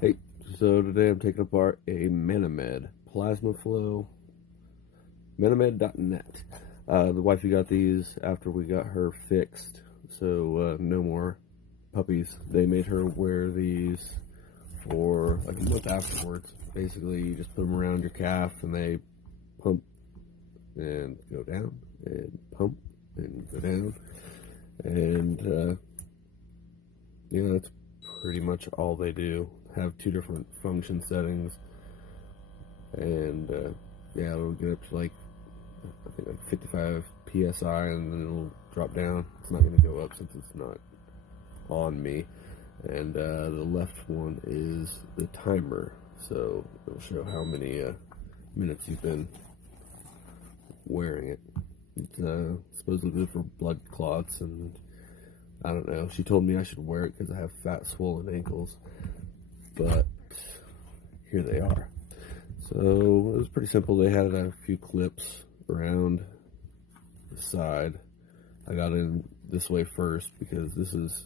Hey, so today I'm taking apart a MANAMED plasmaFLOW, MANAMED.net. The wifey got these after we got her fixed, so no more puppies. They made her wear these for like a month afterwards. Basically, you just put them around your calf and they pump and go down, and pump and go down, and yeah, that's pretty much all they do. Have two different function settings, and yeah, it'll get up to like, I think like 55 psi, and then it'll drop down. It's not going to go up since it's not on me. And the left one is the timer, so it'll show how many minutes you've been wearing it. It's supposedly good for blood clots, and I don't know. She told me I should wear it because I have fat, swollen ankles, but here they are. So it was pretty simple. They had a few clips around the side. I got in this way first because this is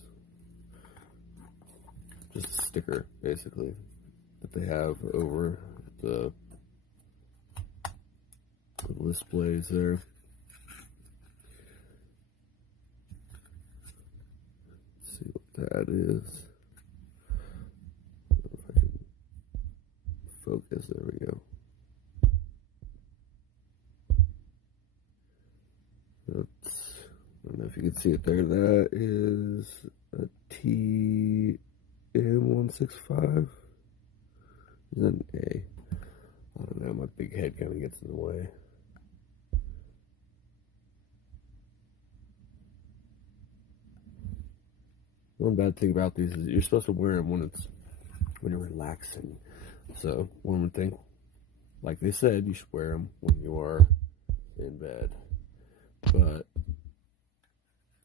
just a sticker, basically, that they have over the displays there. Let's see what that is. If I can focus, there we go. That's, I don't know if you can see it there. That is a TM165. Is that an A? I don't know, my big head kind of gets in the way. One bad thing about these is you're supposed to wear them when you're relaxing. So one would think, like they said, you should wear them when you are in bed. But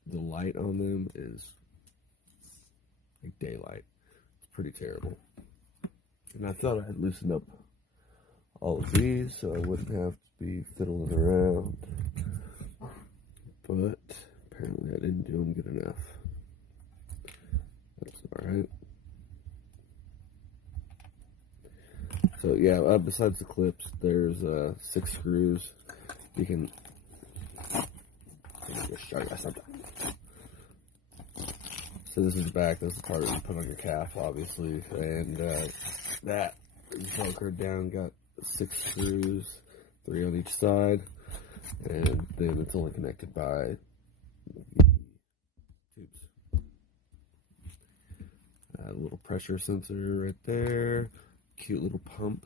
the light on them is like daylight. It's pretty terrible. And I thought I had loosened up all of these so I wouldn't have to be fiddling around. But apparently I didn't do them good enough. That's alright. So yeah, besides the clips, there's 6 screws. You can just show you guys something. So this is the back. This is the part that you put on your calf, obviously, and that is velcroed down. Got 6 screws, 3 on each side, and then it's only connected by the tubes. A little pressure sensor right there. Cute little pump.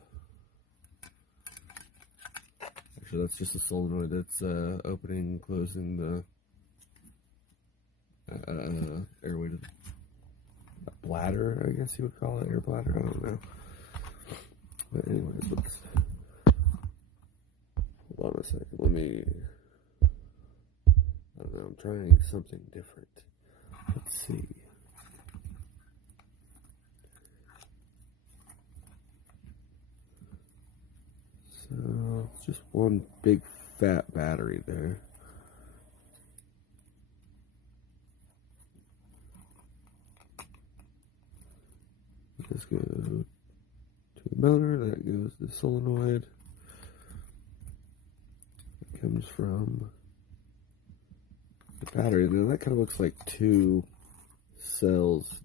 Actually, that's just a solenoid that's opening and closing the airway to the bladder, I guess you would call it, air bladder, I don't know. But anyways, let's, hold on a second, let me, I don't know, I'm trying something different. Let's see. So, it's just one big fat battery there. This goes to the motor, that goes to the solenoid. It comes from the battery. Now that kind of looks like 2 cells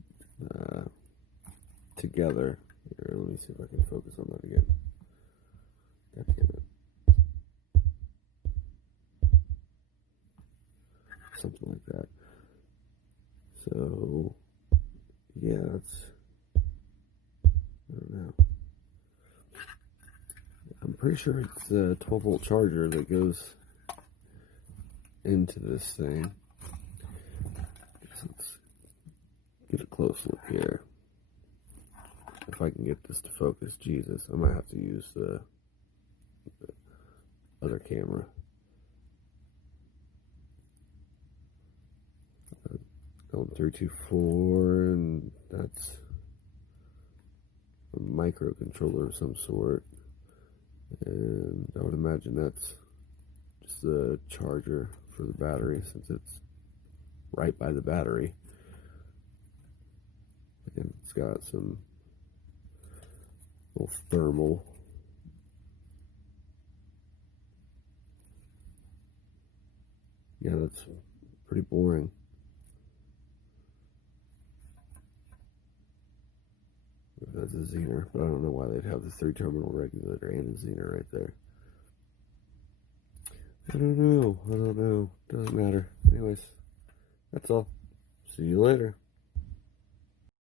together. Here, let me see if I can focus on that again. God damn it. Something like that. So, yeah, that's, I don't know. I'm pretty sure it's a 12-volt charger that goes into this thing. Let's get a close look here. If I can get this to focus, Jesus, I might have to use the other camera. Going 324, and that's a microcontroller of some sort, and I would imagine that's just the charger for the battery, since it's right by the battery. And it's got some little thermal. Yeah, that's pretty boring. That's a Zener, but I don't know why they'd have the 3-terminal regulator and a Zener right there. I don't know. Doesn't matter. Anyways, that's all. See you later.